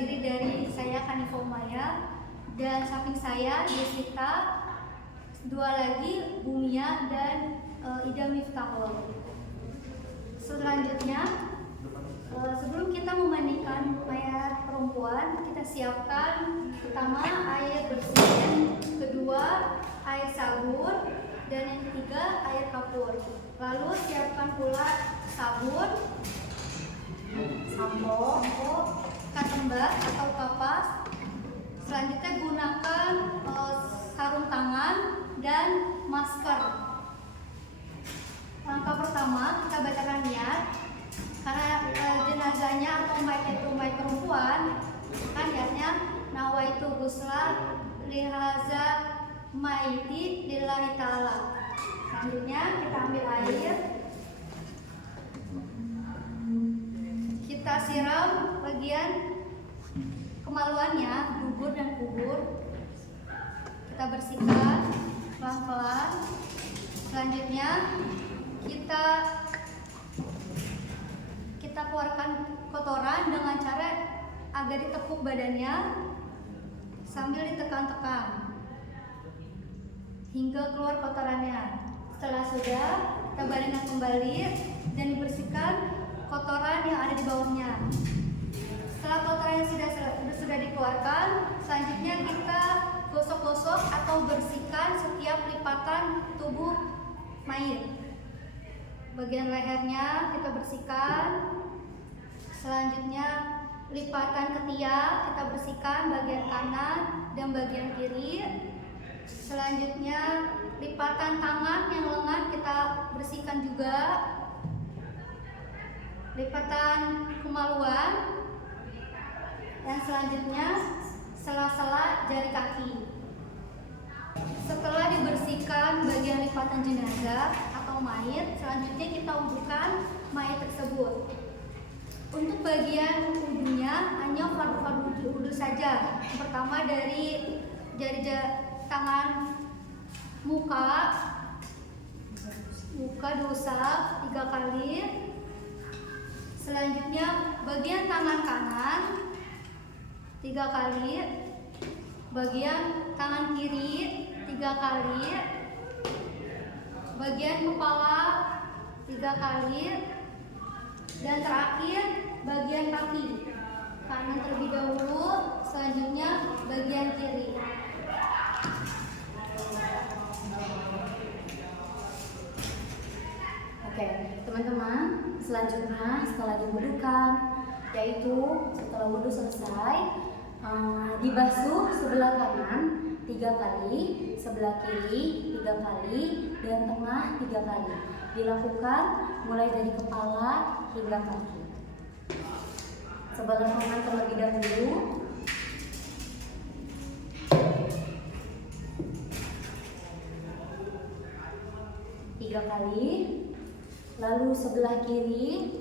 terdiri dari saya Kanifa Umaya dan samping saya Desita, dua lagi Bumia dan Ida Miftahul. Selanjutnya, sebelum kita memandikan mayat perempuan, kita siapkan pertama air bersih, kedua air sabun, dan yang ketiga air kapur. Lalu siapkan pula sabun, sampo, cotton bud atau kapas. Selanjutnya gunakan sarung tangan dan masker. Langkah pertama kita bacakan niat, karena jenazahnya atau mayat itu mayat perempuan, kan niatnya nawaitu ghusla lihaza maiti lillahi ta'ala. Selanjutnya kita ambil air, kita siram bagian kemaluannya, dubur dan kubur. Kita bersihkan pelan-pelan. Selanjutnya kita keluarkan kotoran dengan cara agar ditepuk badannya sambil ditekan-tekan hingga keluar kotorannya. Setelah sudah, kita baringkan kembali dan dibersihkan kotoran yang ada di bawahnya. Setelah kotoran yang sudah dikeluarkan, selanjutnya kita gosok-gosok atau bersihkan setiap lipatan tubuh mayit. Bagian lehernya kita bersihkan. Selanjutnya lipatan ketiak kita bersihkan bagian kanan dan bagian kiri. Selanjutnya lipatan tangan yang lengan kita bersihkan juga. Lipatan kemaluan. Dan selanjutnya sela-sela jari kaki. Setelah dibersihkan bagian lipatan jenazah atau mayit, selanjutnya kita wudhukan mayit tersebut. Untuk bagian wudhunya hanya fardu wudhu saja. Pertama dari jari tangan muka diusap 3 kali. Selanjutnya bagian tangan kanan 3 kali, bagian tangan kiri 3 kali, bagian kepala 3 kali, dan terakhir bagian kaki. Kanan terlebih dahulu, selanjutnya bagian kiri. Oke, teman-teman, selanjutnya setelah diwudukan, yaitu setelah wudhu selesai, dibasuh sebelah kanan 3 kali, sebelah kiri 3 kali, dan tengah 3 kali. Dilakukan mulai dari kepala hingga kaki. Sebelah kanan terlebih dahulu. Tiga kali. Lalu sebelah kiri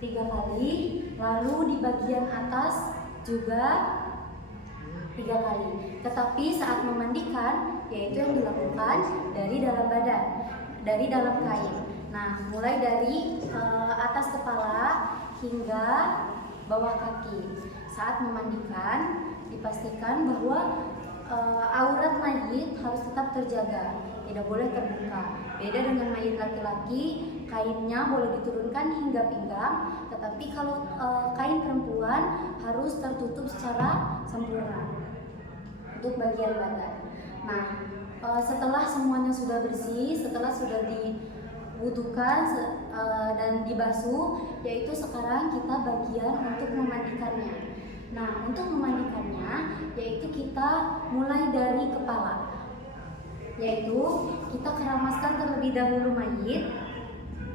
3 kali, lalu di bagian atas juga 3 kali. Tetapi saat memandikan, yaitu yang dilakukan dari dalam badan, dari dalam kain. Nah, mulai dari atas kepala hingga bawah kaki. Saat memandikan, dipastikan bahwa aurat mayit harus tetap terjaga, tidak boleh terbuka. Beda dengan mayit laki-laki, kainnya boleh diturunkan hingga pinggang, tetapi kalau kain perempuan harus tertutup secara sempurna untuk bagian badan. Nah, setelah semuanya sudah bersih, setelah sudah diwudukan dan dibasuh, yaitu sekarang kita bagian untuk memandikannya. Nah, untuk memandikannya, yaitu kita mulai dari kepala, yaitu kita keramaskan terlebih dahulu mayit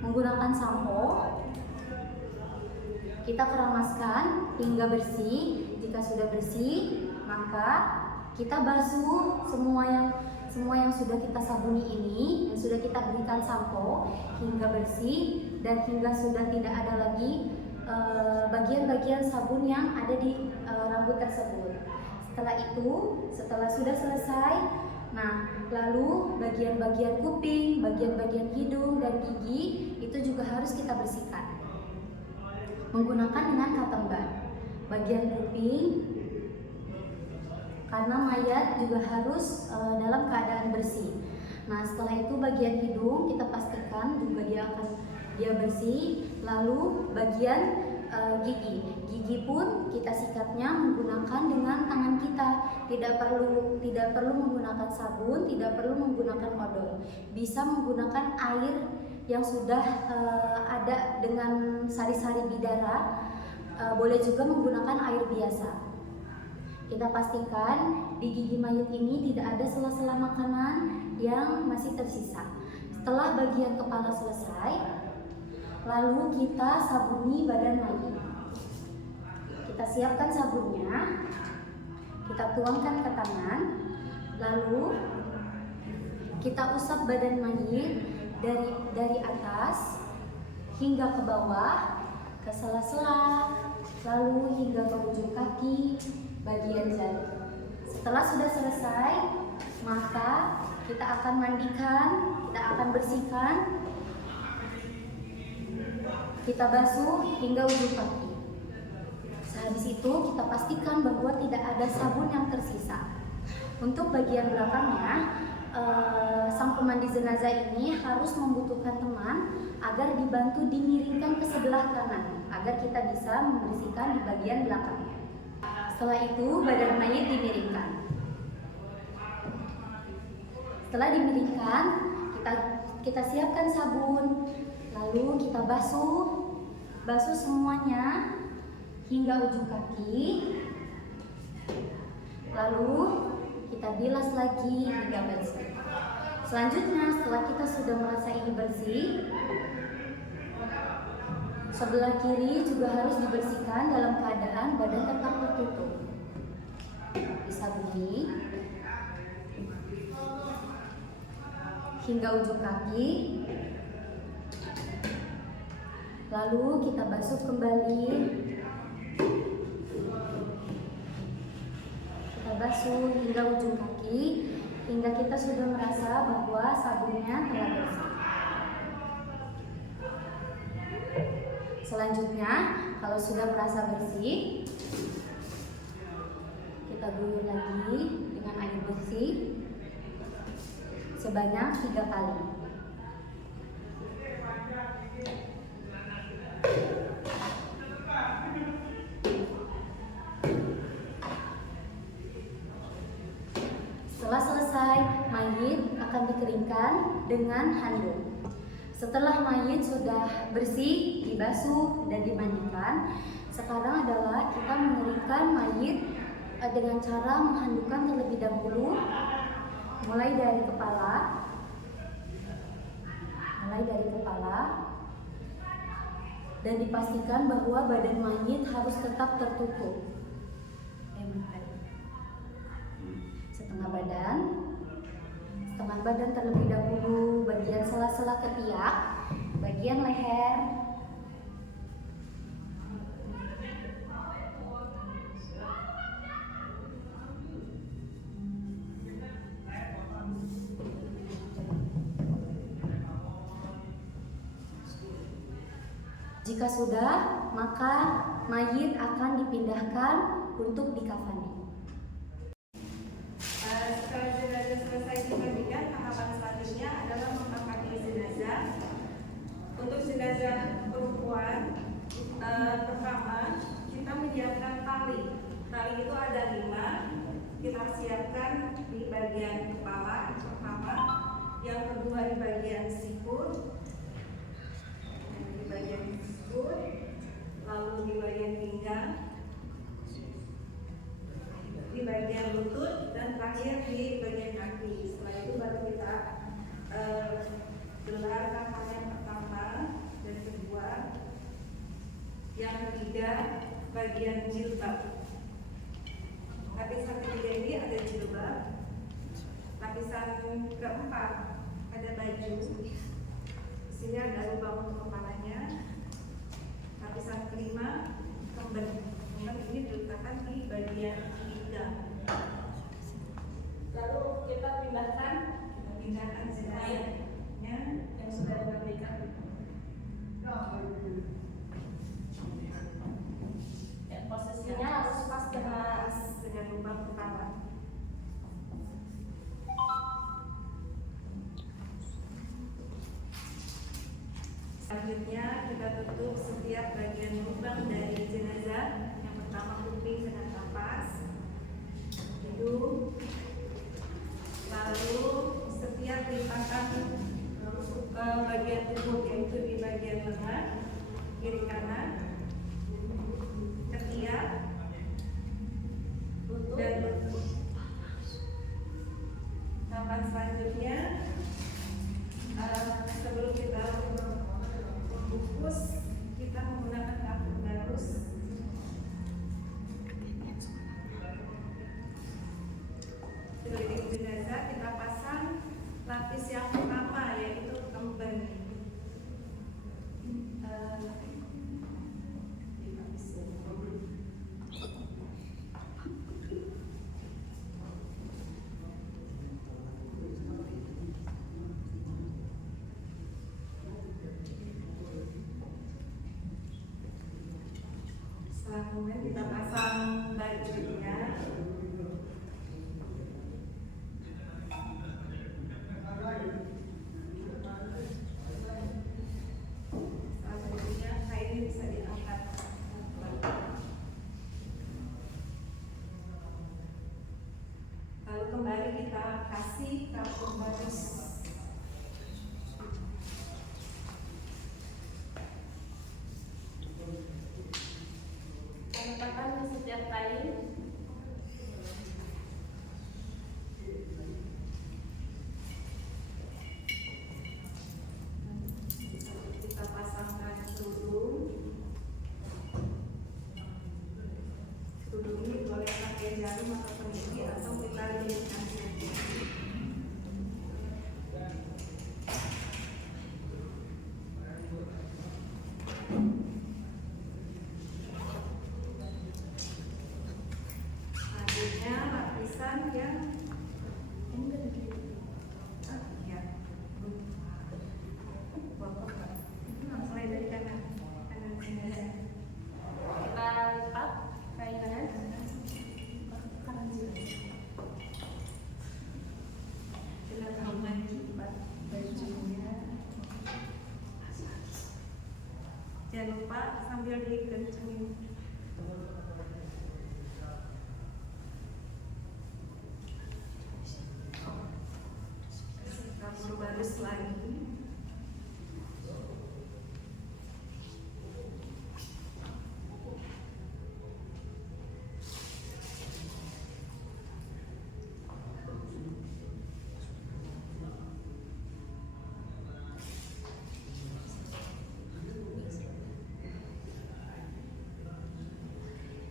menggunakan sampo. Kita keramaskan hingga bersih. Jika sudah bersih, maka kita basuh semua yang sudah kita sabuni ini, yang sudah kita berikan sampo hingga bersih dan hingga sudah tidak ada lagi bagian-bagian sabun yang ada di rambut tersebut. Setelah itu, setelah sudah selesai Nah, lalu bagian-bagian kuping, bagian-bagian hidung dan gigi itu juga harus kita bersihkan menggunakan dengan cotton bud. Bagian kuping, karena mayat juga harus dalam keadaan bersih. Nah, setelah itu bagian hidung kita pastikan juga dia bersih. Lalu bagian gigi pun kita sikatnya menggunakan dengan tangan kita. Tidak perlu menggunakan sabun, tidak perlu menggunakan odol. Bisa menggunakan air yang sudah ada dengan sari-sari bidara. Boleh juga menggunakan air biasa. Kita pastikan di gigi mayat ini tidak ada sela-sela makanan yang masih tersisa. Setelah bagian kepala selesai, lalu kita sabuni badan mayat. Kita siapkan sabunnya, kita tuangkan ke tangan, lalu kita usap badan mayat dari atas hingga ke bawah, ke sela-sela, lalu hingga ke ujung kaki, bagian jari. Setelah sudah selesai, maka kita akan mandikan, kita akan bersihkan, kita basuh hingga ujung kaki. Sehabis itu kita pastikan bahwa tidak ada sabun yang tersisa. Untuk bagian belakangnya, sang pemandi jenazah ini harus membutuhkan teman agar dibantu dimiringkan ke sebelah kanan agar kita bisa membersihkan di bagian belakangnya. Setelah itu badan mayat dimiringkan. Setelah dimiringkan, kita siapkan sabun, lalu kita basuh semuanya hingga ujung kaki. Lalu kita bilas lagi hingga bersih. Selanjutnya, setelah kita sudah merasa ini bersih, sebelah kiri juga harus dibersihkan dalam keadaan badan tetap tertutup. Disabuni hingga ujung kaki. Lalu kita basuh kembali. Kita basuh hingga ujung kaki hingga kita sudah merasa bahwa sabunnya telah bersih. Selanjutnya, kalau sudah merasa bersih, kita guyur lagi dengan air bersih sebanyak 3 kali. Setelah selesai, mayit akan dikeringkan dengan handuk. Setelah mayit sudah bersih, dibasuh, dan dimandikan, sekarang adalah kita mengeringkan mayit dengan cara menghandukkan terlebih dahulu, mulai dari kepala, dan dipastikan bahwa badan mayit harus tetap tertutup. Setengah badan terlebih dahulu, bagian sela-sela ketiak, bagian leher, jika sudah, maka mayit akan dipindahkan untuk dikafani. Setelah jenazah selesai dimandikan, tahapan selanjutnya adalah mengkafani jenazah. Untuk jenazah perempuan, pertama kita menyiapkan tali. Tali itu ada 5. Kita siapkan di bagian kepala pertama, yang kedua di bagian sikut, lalu di bagian pinggang, di bagian lutut, dan terakhir di bagian kaki. Setelah itu baru kita gelar kafan yang pertama dan kedua. Yang ketiga, bagian jilbab. Lapisan ketiga ini ada jilbab. Lapisan keempat ada baju. Di sini ada lubang untuk kepalanya. Lapisan kelima kemben. Kemben ini diletakkan di bagian pinggang. Lalu kita pindahkan jenazahnya yang sudah dimandikan. Ya, posisinya harus pas dengan lubang pertama. Selanjutnya kita tutup setiap bagian lubang dari jenazah. Yang pertama kuping dengan kapas, hidung, lalu setiap lipasan bagian tubuh, yaitu di bagian lengan kiri kanan, ketiak, dan lutut. Tahapan selanjutnya, sebelum kita bungkus, kita menggunakan kapur barus. Sekeliling jenazah kita pasang lapis yang pertama, yaitu kemben. Setelah kemudian kita pasang bajunya. Selanjutnya kainnya bisa diangkat. Lalu kembali kita kasih kapur barus. Letakkan di setiap kain. Kita pasangkan kerudung. Kerudung ini boleh pakai jarum atau peniti atau kita lilitkan saja. Selanjutnya lapisan yang mulai dari kanan jenazah. Kita lipat kain kanan jenazah. Kita tambah lipat bajunya. Jangan lupa sambil dikencengin. Kapur barus lagi.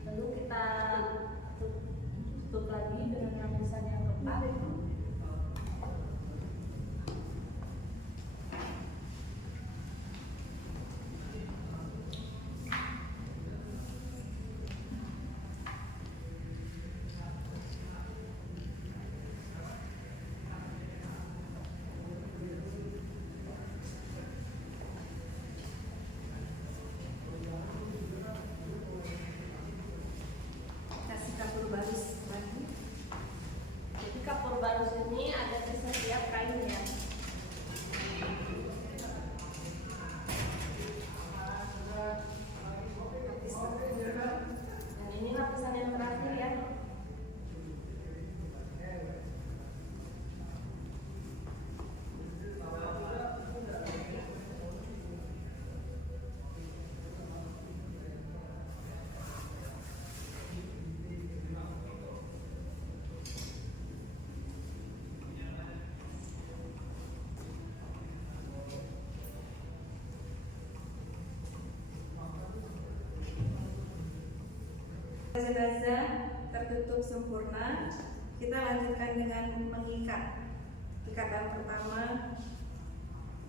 Lalu kita tutup lagi dengan lapisan yang keempat. Kasih kapur barus lagi. Jadi kapur barus ini ada di setiap kainnya. Dan ini lapisan yang terakhir ya. Jenazah tertutup sempurna. Kita lanjutkan dengan mengikat. Ikatan pertama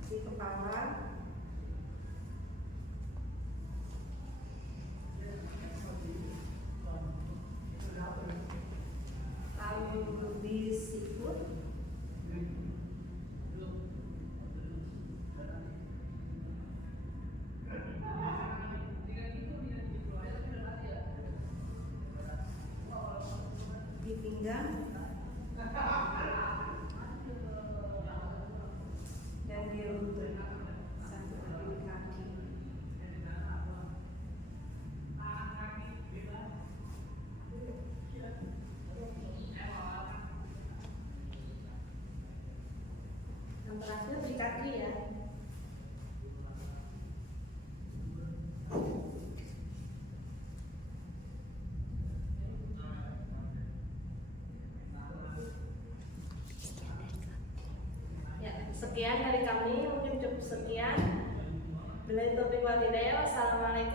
di kepala, lalu di sikut, pinggang dan di lutut sampai di kaki. Yang terakhir di kaki ya. Ya, sekian dari kami, mungkin cukup sekian. Bila itu wal hidayah. Wassalamualaikum